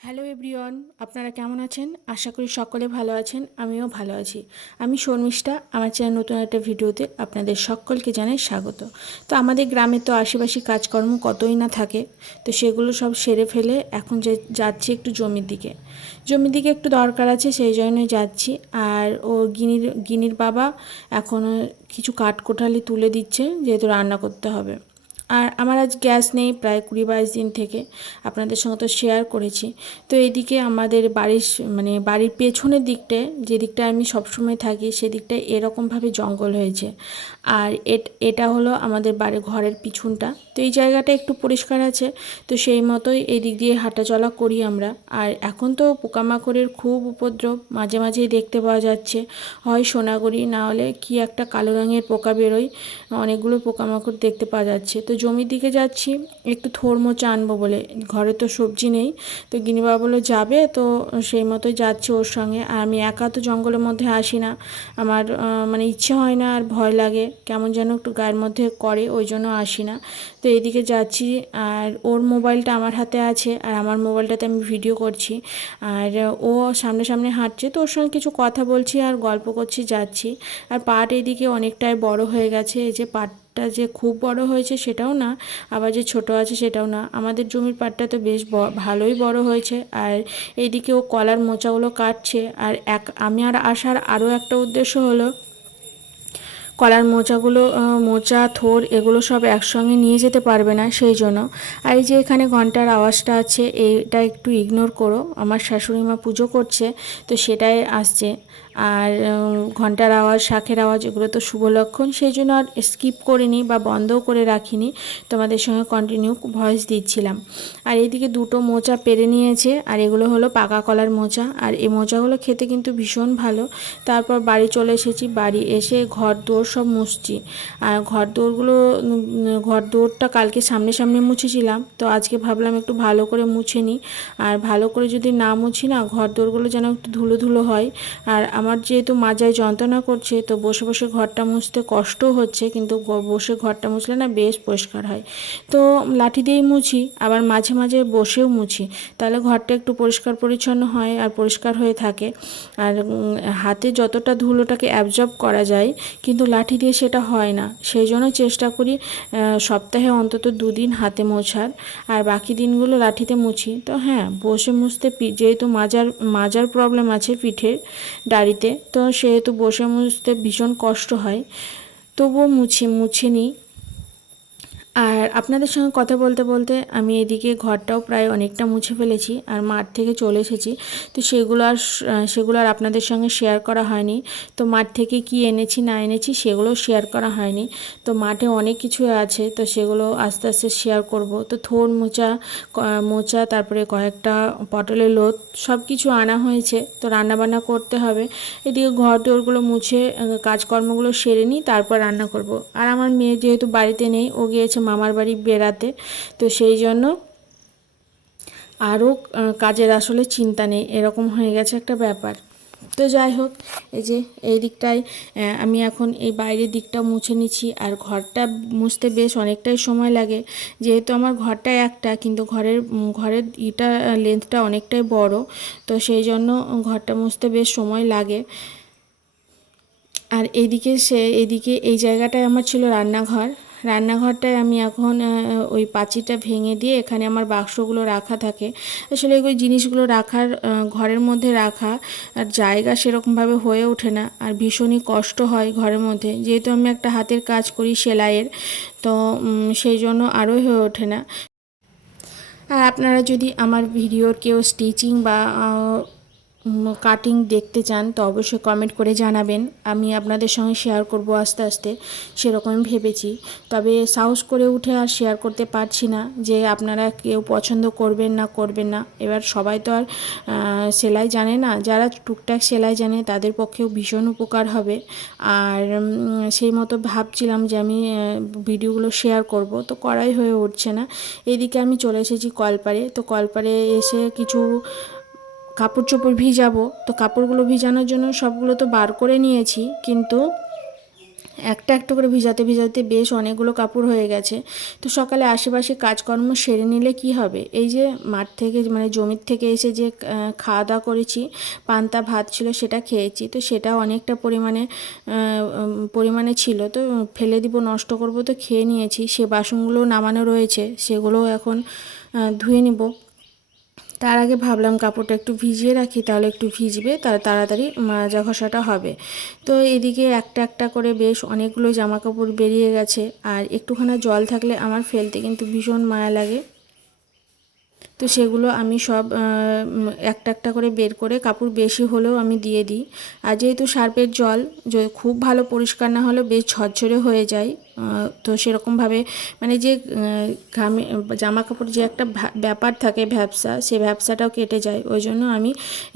Hello everyone, আপনারা কেমন আছেন? আশা করি সকলে ভালো আছেন। আমিও ভালো আছি। আমি শর্মিষ্ঠা। আমার চ্যানেল নতুন একটা ভিডিওতে আপনাদের সকলকে জানাই স্বাগত। তো আমাদের গ্রামে তো আশেপাশে কাজকর্ম কতই না থাকে, তো সেগুলো সব সেরে ফেলে এখন যে যাচ্ছি একটু জমির দিকে। জমির দিকে একটু দরকার আছে, সেই জন্যই যাচ্ছি। আর ও গিনির বাবা এখনও কিছু কাঠকোঠালি তুলে দিচ্ছে, যেহেতু রান্না করতে হবে। আর আমার আজ গ্যাস নেই প্রায় 20-22 দিন থেকে, আপনাদের সঙ্গে তো শেয়ার করেছি। তো এইদিকে আমাদের বাড়ির পেছনের দিকটায়, যে দিকটায় আমি সবসময় থাকি, সেদিকটায় এরকমভাবে জঙ্গল হয়েছে। আর এটা হলো আমাদের ঘরের পিছনটা। তো এই জায়গাটা একটু পরিষ্কার আছে, তো সেই মতোই এই দিক দিয়ে হাঁটাচলা করি আমরা। আর এখন তো পোকামাকড়ের খুব উপদ্রব, মাঝে মাঝেই দেখতে পাওয়া যাচ্ছে। হয় সোনাগুড়ি, না হলে কি একটা কালো রঙের পোকা বেরোয়, অনেকগুলো পোকামাকড় দেখতে পাওয়া যাচ্ছে। তো জমির দিকে যাচ্ছি একটু থোড় মোচা আনবো বলে, ঘরে তো সবজি নেই। তো গিনিবাবা বললো যাবে, তো সেই মতোই যাচ্ছি ওর সঙ্গে। আর আমি একা তো জঙ্গলের মধ্যে আসি না, আমার ইচ্ছে হয় না, আর ভয় লাগে, কেমন যেন একটু গায়ের মধ্যে করে, ওই জন্য আসি না। তো এইদিকে যাচ্ছি, আর ওর মোবাইলটা আমার হাতে আছে, আর আমার মোবাইলটাতে আমি ভিডিও করছি। আর ও সামনে সামনে হাঁটছে, তো ওর সঙ্গে কিছু কথা বলছি আর গল্প করছি, যাচ্ছি। আর পাট এইদিকে অনেকটাই বড় হয়ে গেছে। এই যে পাটটা যে খুব বড় হয়েছে সেটাও না, আবার যে ছোট আছে সেটাও না। আমাদের জমির পাটটা তো বেশ ভালোই বড় হয়েছে। আর এইদিকে ও কলার মোচাগুলো কাটছে। আর আমি আসার আরও একটা উদ্দেশ্য হলো, কলার মোচাগুলো, মোচা থোড় এগুলো সব একসঙ্গে নিয়ে যেতে পারবে না, সেই জন্য। আর এই যে এখানে ঘন্টার আওয়াজটা আছে, এইটা একটু ইগনোর করো, আমার শাশুড়ি মা পুজো করছে, তো সেটাই আসছে। আর ঘন্টার আওয়াজ, শাঁখের আওয়াজ, এগুলো তো শুভ লক্ষণ, সেই জন্য আর স্কিপ করিনি বা বন্ধও করে রাখিনি, তোমাদের সঙ্গে কন্টিনিউ ভয়েস দিচ্ছিলাম। আর এইদিকে দুটো মোচা পেরে নিয়েছে, আর এগুলো হলো পাকা কলার মোচা। আর এই মোচাগুলো খেতে কিন্তু ভীষণ ভালো। তারপর বাড়ি চলে এসেছি, বাড়ি এসে ঘর দোর সব মুছছি। আর ঘর দোরটা কালকে সামনে সামনে মুছেছিলাম, তো আজকে ভাবলাম একটু ভালো করে মুছে নিই। আর ভালো করে যদি না মুছি না, ঘর দোরগুলো যেন একটু ধুলো ধুলো হয়। আর আমার যেহেতু মাজায় যন্ত্রণা করছে, তো বসে বসে ঘরটা মুছতে কষ্টও হচ্ছে, কিন্তু বসে ঘরটা মুছলে না বেশ পরিষ্কার হয়। তো লাঠি দিয়েই মুছি, আবার মাঝে মাঝে বসেও মুছি, তাহলে ঘরটা একটু পরিষ্কার পরিচ্ছন্ন হয় আর পরিষ্কার হয়ে থাকে। আর হাতে যতটা ধুলোটাকে অ্যাবজর্ব করা যায়, কিন্তু লাঠি দিয়ে সেটা হয় না, সেই জন্য চেষ্টা করি সপ্তাহে অন্তত 2 দিন হাতে মোছার, আর বাকি দিনগুলো লাঠিতে মুছি। তো হ্যাঁ, বসে মুছতে যেহেতু মাজার প্রবলেম আছে পিঠের দাড়িতে, তো সেহেতু বসে মুছতে ভীষণ কষ্ট হয়, তবুও মুছে নিই। আর আপনাদের সঙ্গে কথা বলতে বলতে আমি এদিকে ঘরটাও প্রায় অনেকটা মুছে ফেলেছি, আর মাঠ থেকে চলে এসেছি। তো সেগুলো আর আপনাদের সঙ্গে শেয়ার করা হয়নি। তো মাঠ থেকে কি এনেছি না এনেছি সেগুলো শেয়ার করা হয়নি। তো মাঠে অনেক কিছু আছে, তো সেগুলো আস্তে আস্তে শেয়ার করব। তো থোড় মোচা, তারপরে কয়েকটা পটলের লোদ, সব কিছু আনা হয়েছে, তো রান্নাবান্না করতে হবে। এদিকে ঘর দোরগুলো মুছে কাজকর্মগুলো সেরে নিই, তারপর রান্না করব। আর আমার মেয়ে যেহেতু বাড়িতে নেই, ও গিয়েছে মামার বাড়ি বেড়াতে, তো সেই জন্য আরও কাজের আসলে চিন্তা নেই, এরকম হয়ে গেছে একটা ব্যাপার। তো যাই হোক, এই যে এই দিকটায় আমি এখন এই বাইরের দিকটা মুছে নিচ্ছি। আর ঘরটা মুছতে বেশ অনেকটাই সময় লাগে, যেহেতু আমার ঘরটা একটা, কিন্তু ঘরের লেন্থটা অনেকটাই বড়, তো সেই জন্য ঘরটা মুছতে বেশ সময় লাগে। আর এইদিকে এই জায়গাটায় আমার ছিল রান্নাঘরটায় আমি এখন ওই পাঁচিটা ভেঙে দিয়ে এখানে আমার বাক্সগুলো রাখা থাকে। আসলে ওই জিনিসগুলো রাখার, ঘরের মধ্যে রাখা আর জায়গা সেরকমভাবে হয়ে ওঠে না, আর ভীষণই কষ্ট হয় ঘরের মধ্যে, যেহেতু আমি একটা হাতের কাজ করি সেলাইয়ের, তো সেই জন্য আরও হয়ে ওঠে না। আর আপনারা যদি আমার ভিডিওর কেউ স্টিচিং বা কাটিং দেখতে চান, তো অবশ্যই কমেন্ট করে জানাবেন, আমি আপনাদের সঙ্গে শেয়ার করব আস্তে আস্তে, সেরকমই ভেবেছি। তবে সাহস করে উঠে আর শেয়ার করতে পারছি না, যে আপনারা কেউ পছন্দ করবেন না। এবার সবাই তো আর সেলাই জানে না, যারা টুকটাক সেলাই জানে তাদের পক্ষেও ভীষণ উপকার হবে। আর সেই মতো ভাবছিলাম যে আমি ভিডিওগুলো শেয়ার করব, তো করাই হয়ে উঠছে না। এইদিকে আমি চলে এসেছি কলপাড়ে। তো কলপাড়ে এসে কিছু কাপড় চোপড় ভিজাবো, তো কাপড়গুলো ভিজানোর জন্য সবগুলো তো বার করে নিয়েছি, কিন্তু একটা একটা করে ভিজাতে ভিজাতে বেশ অনেকগুলো কাপড় হয়ে গেছে। তো সকালে আশেপাশে কাজকর্ম সেরে নিলে কি হবে, এই যে মাঠ থেকে মানে জমির থেকে এসে যে খাওয়া দাওয়া করেছি, পান্তা ভাত ছিল সেটা খেয়েছি, তো সেটা অনেকটা পরিমাণে ছিল, তো ফেলে দিব নষ্ট করব তো খেয়ে নিয়েছি। সে বাসনগুলো নামানো রয়েছে, সেগুলো এখন ধুয়ে নিব। তার আগে ভাবলাম কাপড়টা একটু ভিজিয়ে রাখি, তাহলে একটু ভিজবে, তাহলে তাড়াতাড়ি মাজা ঘষাটা হবে। তো এদিকে একটা একটা করে বেশ অনেকগুলো জামা কাপড় বেরিয়ে গেছে, আর একটুখানি জল থাকলে আমার ফেলতে কিন্তু ভীষণ মায়া লাগে। তো সেগুলো আমি সব একটা একটা করে বের করে, কাপড় বেশি হলেও আমি দিয়ে দিই। আর যেহেতু সার্ফের জল খুব ভালো পরিষ্কার না হলেও বেশ ঝরঝরে হয়ে যায়, তো সেরকমভাবে মানে যে ঘামে জামা কাপড় যে একটা ব্যাপার থাকে ভ্যাপসা, সে ভ্যাপসাটাও কেটে যায়। ওই জন্য আমি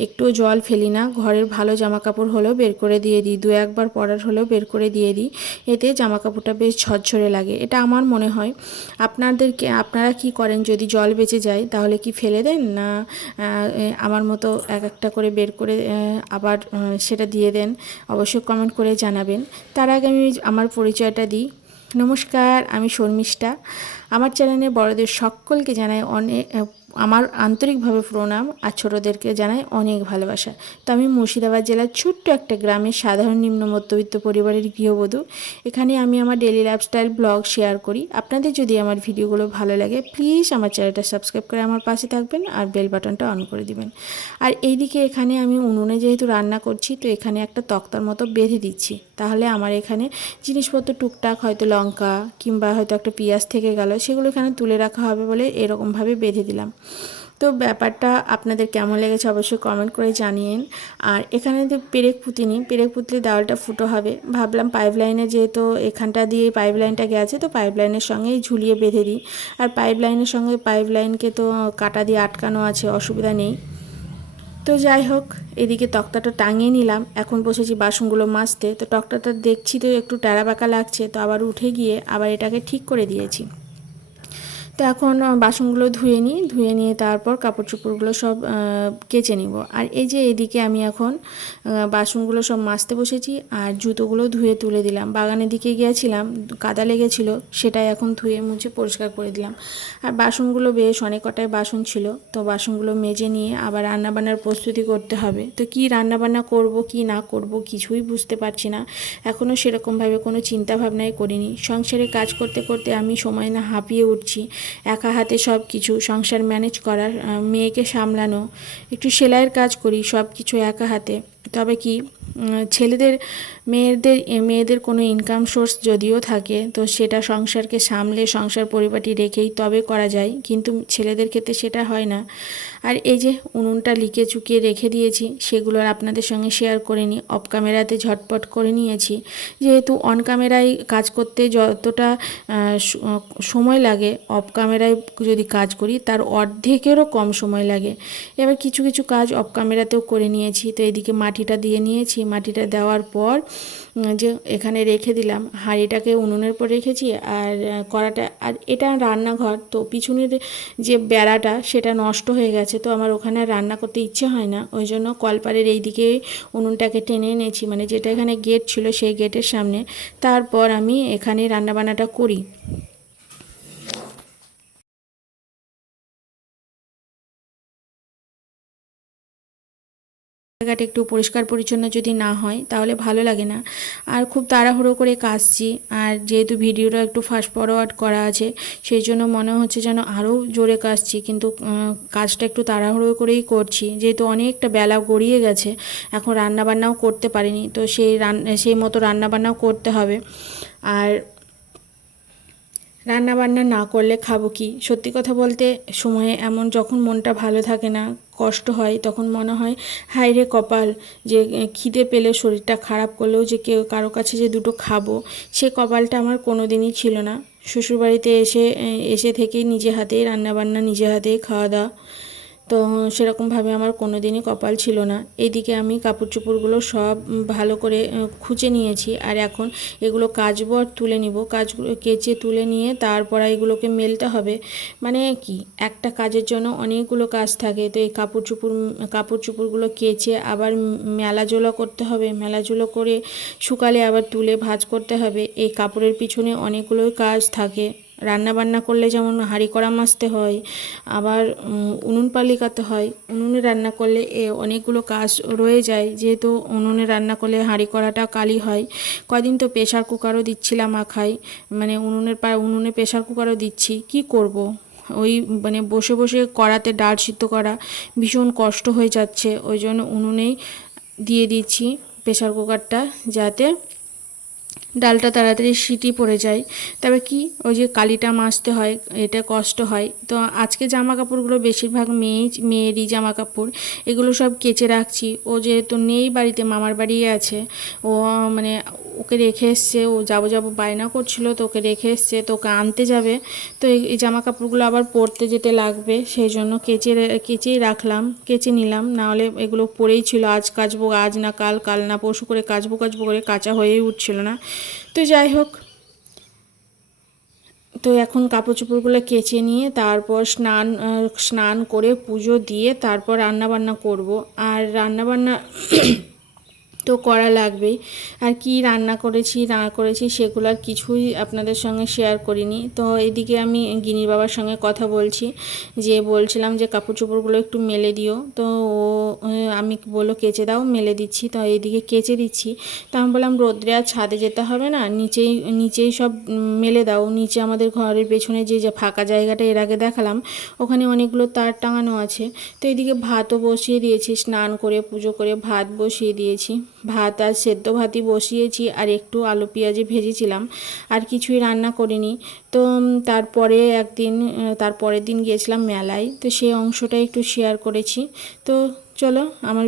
একটু জল ফেলি না, ঘরের ভালো জামা কাপড় হলেও বের করে দিয়ে দিই, দু একবার পরার হলেও বের করে দিয়ে দিই, এতে জামা কাপড়টা বেশ ঝরঝরে লাগে, এটা আমার মনে হয়। আপনারা কি করেন, যদি জল বেঁচে যায় তাহলে কি ফেলে দেন, না আমার মতো এক একটা করে বের করে আবার সেটা দিয়ে দেন? অবশ্যই কমেন্ট করে জানাবেন। তার আগে আমি আমার পরিচয়টা দিই। নমস্কার, আমি শর্মিষ্ঠা। আমার চ্যানেলে বড়দের সকলকে জানাই অনেক আমার আন্তরিকভাবে প্রণাম, আর ছোটোদেরকে জানাই অনেক ভালোবাসা। তো আমি মুর্শিদাবাদ জেলার ছোট্ট একটা গ্রামের সাধারণ নিম্ন মধ্যবিত্ত পরিবারের গৃহবধূ। এখানে আমি আমার ডেলি লাইফস্টাইল ব্লগ শেয়ার করি। আপনাদের যদি আমার ভিডিওগুলো ভালো লাগে, প্লিজ আমার চ্যানেলটা সাবস্ক্রাইব করে আমার পাশে থাকবেন, আর বেল বাটনটা অন করে দিবেন। আর এইদিকে এখানে আমি উনুনে যেহেতু রান্না করছি, তো এখানে একটা তক্তার মতো বেঁধে দিচ্ছি, তাহলে আমার এখানে জিনিসপত্র টুকটাক হয়তো লঙ্কা কিংবা হয়তো একটা পেঁয়াজ থেকে গেল, সেগুলো এখানে তুলে রাখা হবে বলে এরকমভাবে বেঁধে দিলাম। তো ব্যাপারটা আপনাদের কেমন লেগেছে অবশ্যই কমেন্ট করে জানিয়েন। আর এখানে যে পেরেক পুঁতিনি, পেরেক পুঁতলে দেওয়ালটা ফুটো হবে, ভাবলাম পাইপ লাইনে যেহেতু এখানটা দিয়ে পাইপ লাইনটা গেছে, তো পাইপ লাইনের সঙ্গেই ঝুলিয়ে বেঁধে দিই। আর পাইপ লাইনের সঙ্গে পাইপ লাইনকে তো কাটা দিয়ে আটকানো আছে, অসুবিধা নেই। তো যাই হোক, এদিকে তক্তাটা টাঙিয়ে নিলাম, এখন বসেছি বাসনগুলো মাজতে। তো তক্তাটা দেখছি তো একটু টেরা বাঁকা লাগছে, তো আবার উঠে গিয়ে আবার এটাকে ঠিক করে দিয়েছি। তো এখন বাসনগুলো ধুয়ে নিয়ে তারপর কাপড় চোপড়গুলো সব কেচে নিব। আর এই যে এদিকে আমি এখন বাসনগুলো সব মাজতে বসেছি, আর জুতোগুলো ধুয়ে তুলে দিলাম। বাগানের দিকে গিয়েছিলাম, কাদা লেগেছিল, সেটাই এখন ধুয়ে মুছে পরিষ্কার করে দিলাম। আর বাসনগুলো বেশ অনেক কটাই বাসন ছিল, তো বাসনগুলো মেজে নিয়ে আবার রান্নাবান্নার প্রস্তুতি করতে হবে। তো কি রান্নাবান্না করব কি না করব কিছুই বুঝতে পারছি না, এখনও সেরকমভাবে কোনো চিন্তা ভাবনাই করিনি। সংসারে কাজ করতে করতে আমি সময় না হাঁপিয়ে উঠছি, একা হাতে সব কিছু সংসার ম্যানেজ করার, মেয়েকে সামলানো, একটু সেলাইয়ের কাজ করি, সব কিছু একা হাতে। তবে কি ছেলেদের মেয়েদের কোনো ইনকাম সোর্স যদিও থাকে, তো সেটা সংসারকে সামলে সংসার পরিপাটি রেখেই তবে করা যায়, কিন্তু ছেলেদের ক্ষেত্রে সেটা হয় না। আর এই যে উনুনটা লিকে চুকিয়ে রেখে দিয়েছি, সেগুলো আর আপনাদের সঙ্গে শেয়ার করে নিই। অফ ক্যামেরাতে ঝটপট করে নিয়েছি, যেহেতু অন ক্যামেরায় কাজ করতে যতটা সময় লাগে, অফ ক্যামেরায় যদি কাজ করি তার অর্ধেকেরও কম সময় লাগে। এবার কিছু কিছু কাজ অফ ক্যামেরাতেও করে নিয়েছি। তো এদিকে মাটিটা দিয়ে নিয়েছি, মাটিটা দেওয়ার পর যে এখানে রেখে দিলাম, হাঁড়িটাকে উনুনের উপর রেখেছি, আর কড়াটা। আর এটা রান্নাঘর, তো পিছনের যে বেড়াটা সেটা নষ্ট হয়ে গেছে, তো আমার ওখানে রান্না করতে ইচ্ছে হয় না, ওই জন্য কলপারের এই দিকে উনুনটাকে টেনে এনেছি, মানে যেটা এখানে গেট ছিল সেই গেটের সামনে। তারপর আমি এখানে রান্নাবান্নাটা করি। জায়গাটা একটু পরিষ্কার পরিচ্ছন্ন যদি না হয় তাহলে ভালো লাগে না। আর খুব তাড়াহুড়ো করে কাজছি, আর যেহেতু ভিডিওটা একটু ফাস্ট ফরওয়ার্ড করা আছে, সেই জন্য মনে হচ্ছে যেন আরও জোরে কাজছি, কিন্তু কাজটা একটু তাড়াহুড়ো করেই করছি, যেহেতু অনেকটা বেলা গড়িয়ে গেছে, এখন রান্নাবান্নাও করতে পারিনি, তো সেই মতো রান্নাবান্নাও করতে হবে। আর রান্না বান্না না করলে খাবো কি? সত্যি কথা বলতে সময়ে এমন যখন মনটা ভালো থাকে না, কষ্ট হয়, তখন মনে হয় হায় রে কপাল, যে খিদে পেলে শরীরটা খারাপ করলেও যে কেউ কারো কাছে যে দুটো খাবো, সে কপালটা আমার কোনো দিনই ছিল না। শ্বশুরবাড়িতে এসে থেকেই নিজে হাতেই রান্নাবান্না, নিজে হাতেই খাওয়া দাওয়া। তো সেরকমভাবে আমার কোনো দিনই কপাল ছিল না। এইদিকে আমি কাপড় চোপড়গুলো সব ভালো করে খুঁজে নিয়েছি, আর এখন এগুলো কাচবো আর তুলে নিব। কাজগুলো কেচে তুলে নিয়ে তারপর এগুলোকে মেলতে হবে। মানে কি, একটা কাজের জন্য অনেকগুলো কাজ থাকে। তো এই কাপড় চোপড়গুলো কেচে আবার মেলাজোলা করতে হবে, মেলাজোলা করে শুকালে আবার তুলে ভাঁজ করতে হবে। এই কাপড়ের পিছনে অনেকগুলোই কাজ থাকে। রান্না বান্না করলে যেমন হাঁড়ি কড়া মাজতে হয়, আবার উনুন পালিকাতে হয়। উনুনে রান্না করলে অনেকগুলো কাজ রয়ে যায়, যেহেতু উনুনে রান্না করলে হাঁড়ি কড়াটা কালি হয়। কদিন তো প্রেশার কুকারও দিচ্ছিলাম আখাই, মানে উনুনে প্রেশার কুকারও দিচ্ছি। কি করব, ওই মানে বসে বসে কড়াতে ডাল সিদ্ধ করা ভীষণ কষ্ট হয়ে যাচ্ছে, ওই জন্য উনুনেই দিয়ে দিচ্ছি প্রেশার কুকারটা, যাতে ডালটা তাড়াতাড়ি সিটি পড়ে যায়। তবে কি, ওই যে কালিটা মাজতে হয়, এটা কষ্ট হয়। তো আজকে জামা কাপড়গুলো বেশিরভাগ মেয়েরই জামা কাপড়, এগুলো সব কেচে রাখছি। ও যেহেতু নেই বাড়িতে, মামার বাড়ি আছে, ও মানে ওকে রেখে এসছে, ও যাবো বায়না করছিল, তো ওকে রেখে এসছে, তো ওকে আনতে যাবে। তো এই জামা কাপড়গুলো আবার পরতে যেতে লাগবে, সেই জন্য কেচেই রাখলাম, কেচে নিলাম। নাহলে এগুলো পরেই ছিল, আজ কাচবো, আজ না কাল, কাল না পরশু করে কাচবো করে কাচা হয়েই উঠছিল না। তো যাই হোক, তো এখন কাপড় চোপড়গুলো কেচে নিয়ে তারপর স্নান করে পুজো দিয়ে তারপর রান্নাবান্না করব। আর রান্নাবান্না তো করা লাগবেই। আর কি রান্না করেছি না করেছি সেগুলো আর কিছুই আপনাদের সঙ্গে শেয়ার করিনি। তো এদিকে আমি গিনির বাবার সঙ্গে কথা বলছি, যে বলছিলাম যে কাপড় চোপড়গুলো একটু মেলে দিও। তো ও আমি বললো কেচে দাও, মেলে দিচ্ছি। তো এইদিকে কেচে দিচ্ছি। তো আমি বললাম রোদ্রে আর ছাদে যেতে হবে না, নিচেই সব মেলে দাও। নিচে আমাদের ঘরের পেছনে যে ফাঁকা জায়গাটা এর আগে দেখালাম, ওখানে অনেকগুলো তার টাঙানো আছে। তো এদিকে ভাতও বসিয়ে দিয়েছি, স্নান করে পুজো করে ভাত বসিয়ে দিয়েছি। ভাত আর সেদ্ধ ভাতই বসিয়েছি, আর একটু আলু পেঁয়াজি ভেজেছিলাম, আর কিছুই রান্না করিনি। তো তারপরের দিন গিয়েছিলাম মেলায়, তো সেই অংশটা একটু শেয়ার করেছি। তো চলো আমার